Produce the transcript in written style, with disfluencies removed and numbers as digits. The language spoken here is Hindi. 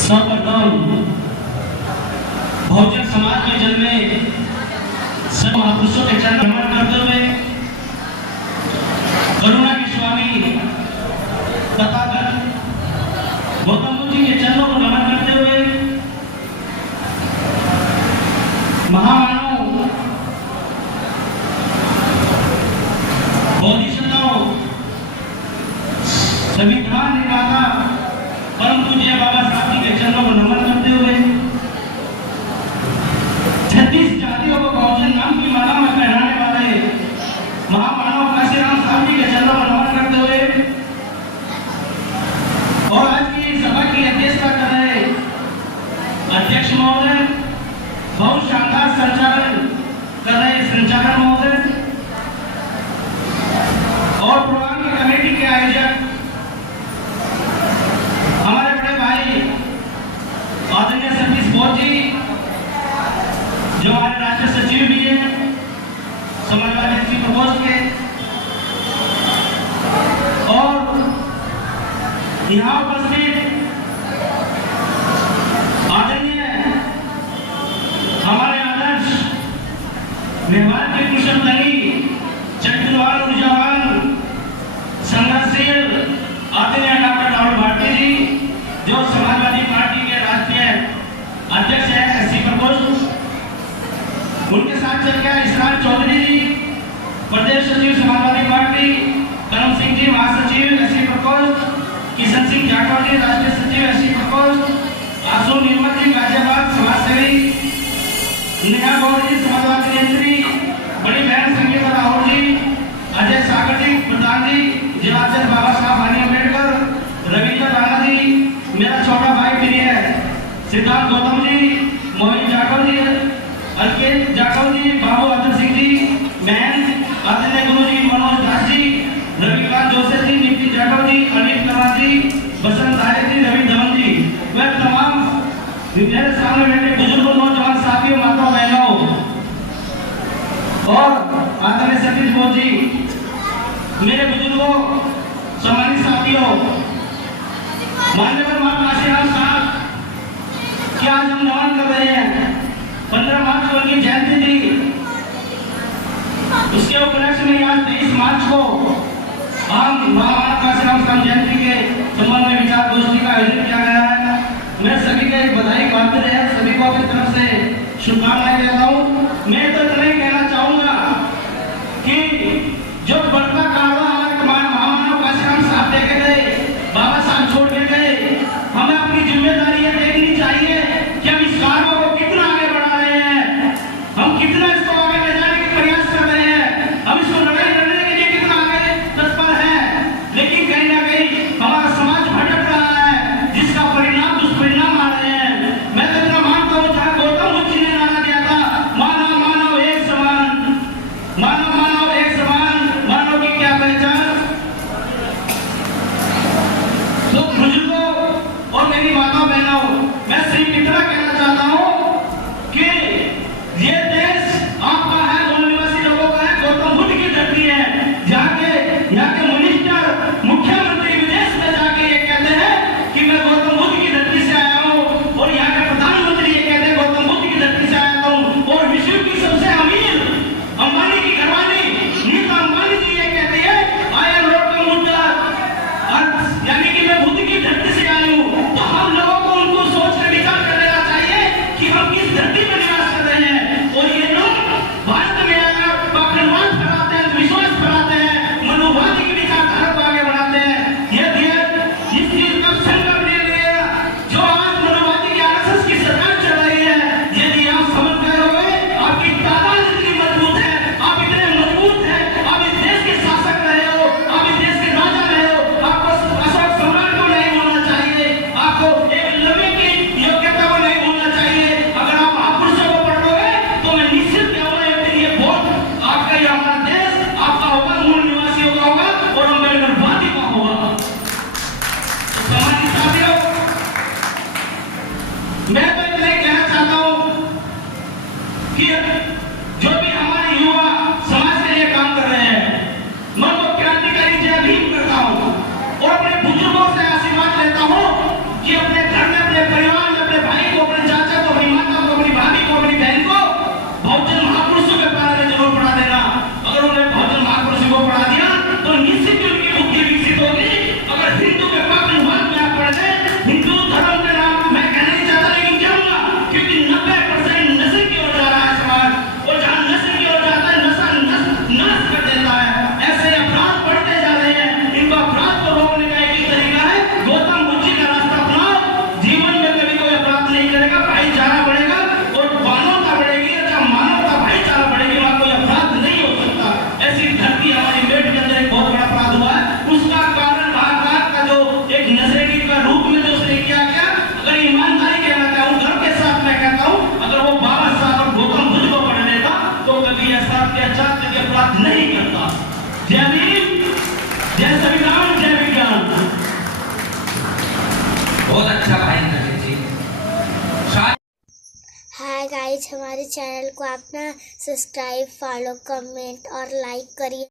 सर्वप्रथम बहुजन समाज में जन्मे सब महापुरुषों के चरण नमन करते हुए करुणा के स्वामी तथागत गौतम बुद्ध जी के चरणों को नमन करते हुए महामानव बोधिसत्वों संविधान निर्माता परम पूज्य बाबा साहब जी के चरणों को नमन करते हुए 36 जातियों को बहुजन नाम की माला में पहनाने वाले महामानव काशीराम साहब जी के चरणों को नमन करते हुए और आज की सभा की अध्यक्षता कर रहे अध्यक्ष महोदय, बहुत शानदार संचालन कर रहे संचालक महोदय और प्रोग्राम की कमेटी के आयोजक हमारे बड़े भाई आदरणीय सतीश बोध जी जो हमारे राष्ट्रीय सचिव भी हैं समाजवादी प्रकोष्ठ के, और यहाँ उपस्थित आदरणीय हमारे आदर्श व्यवहार के कुशल धनी चैतन्यवान ऊर्जावान संघर्षशील आदरणीय डॉक्टर राहुल भारती जी जो समाजवादी पार्टी के राष्ट्रीय अध्यक्ष है एससी प्रकोष्ठ, उनके साथ चल गया इसरार चौधरी जी प्रदेश सचिव समाजवादी पार्टी, करम सिंह जी महासचिव एससी प्रकोष्ठ, किशन सिंह जाटव जी राष्ट्रीय सचिव एससी प्रकोष्ठ, आशु निर्मल जी गाजियाबाद समाजसेवी, नेहा गौर जी समाजवादी नेत्री, बड़ी बहन संगीता राहुल जी, अजय सागर जी प्रधान जी जिलाध्यक्ष बाबा साहब आनी अम्बेडकर, रविंद्र राणा जी, मेरा छोटा भाई प्रिय सिद्धार्थ गौतम जी, मोहित जाटव जी, अलकेश जाटव जी, बाबू अतर सिंह जी, बहन आदित्य गुरु जी, मनोज दास जी, रविकांत जोशी जी, नितिन जाटव जी, अनिल कमार जी, बसंत आर्य जी, रवि धवन जी, वह तमाम मेरे सामने बैठे बुजुर्गों, नौजवान साथियों, माताओं बहनों और आदरणीय सतीश बोध जी, मेरे बुजुर्गों, सम्मानित साथियों, माननीय काशीराम साहब की आज हम नमन कर रहे हैं। 15 मार्च को उनकी जयंती थी, उसके उपलक्ष्य में आज 23 मार्च को हम महामानव काशीराम साहब जयंती के संबंध में विचार गोष्ठी का आयोजन किया गया है। मैं सभी के बधाई पात्र है, सभी को अपनी तरफ से शुभकामनाएं देता हूँ। मैं तो इतना ही कहना चाहूंगा कि जो बढ़ता काढ़ा हमारे महामानव काशीराम साहब देखे गए, बाबा साहब छोड़ के गए, हमें अपनी जिम्मेदारी ये देखनी चाहिए कि हम इस कार्य को कितना आगे बढ़ा रहे हैं, हम कितना इसको आगे ले जाने के प्रयास कर रहे हैं, हम इसको लड़ाई लड़ने के लिए कितना आगे तत्पर है। लेकिन कहीं ना कहीं हमारा समाज भटक रहा है, जिसका परिणाम दुष्परिणाम आ रहे हैं। मैं तो इतना मानता हूँ, जहाँ गौतम बुद्ध जी ने नारा दिया था, मानव मानव एक समान, मानव मानव एक समान, मानव की क्या पहचान। तो बुजुर्गों और मेरी माताओं बहनों, मैं सिर्फ इतना कहना चाहता हूँ कि ये देश आपका है, मूल निवासी लोगों का है, गौतम बुद्ध की धरती है। यहाँ के मिनिस्टर, मुख्यमंत्री विदेश में जाके ये कहते हैं कि मैं गौतम बुद्ध की धरती से आया हूँ, और यहाँ के प्रधानमंत्री ये कहते हैं गौतम बुद्ध की धरती से आया हूँ, और विश्व की सबसे अमीर अंबानी की घरवाली नीता अंबानी जी ये कहती है आई एम गौतम बुद्ध, यानी कि मैं बुद्ध की धरती से आई हूँ। तो हम लोगों को उनको सोच कर विचार कर लेना चाहिए कि हम किस धरती पर निवास कर रहे हैं। और ये लोग भारत में आकर पाखंडवाद फैलाते हैं, विश्वास फैलाते हैं, मनोवादी की विचारधारा को आगे बढ़ाते हैं। ये इस चीज का संकल्प ले लिया जो आज मनोवादी की आरएसएस की सरकार चल रही है। यदि आप समझ गए होंगे, आपकी तादाद इतनी मजबूत है, आप इतने मजबूत हैं, आप इस देश के शासक रहे हो, आप इस देश के राजा रहे हो, आपको अशोक सम्राट को नहीं भूलना चाहिए, आपको एक लवे की योग्यता को नहीं भूलना चाहिए। अगर आप महापुरुषों को पढ़ लोगे तो मैं निश्चित कहूंगा एक दिन ये बहुत आपका, ये हमारा देश आपका होगा, मूल निवासियों का होगा और अम्बेडकरवादी का होगा। तो समाज साथियों, मैं तो इतना ही कहना चाहता हूँ कि जो भी हमारे युवा समाज के लिए काम कर रहे हैं, मैं तो क्रांतिकारी जय भीम करता हूँ और अपने बुजुर्गों से आशीर्वाद लेता हूँ कि अपने घर में, अपने परिवार गाइज, हमारे चैनल को आप ना सब्सक्राइब, फॉलो, कमेंट और लाइक करिए।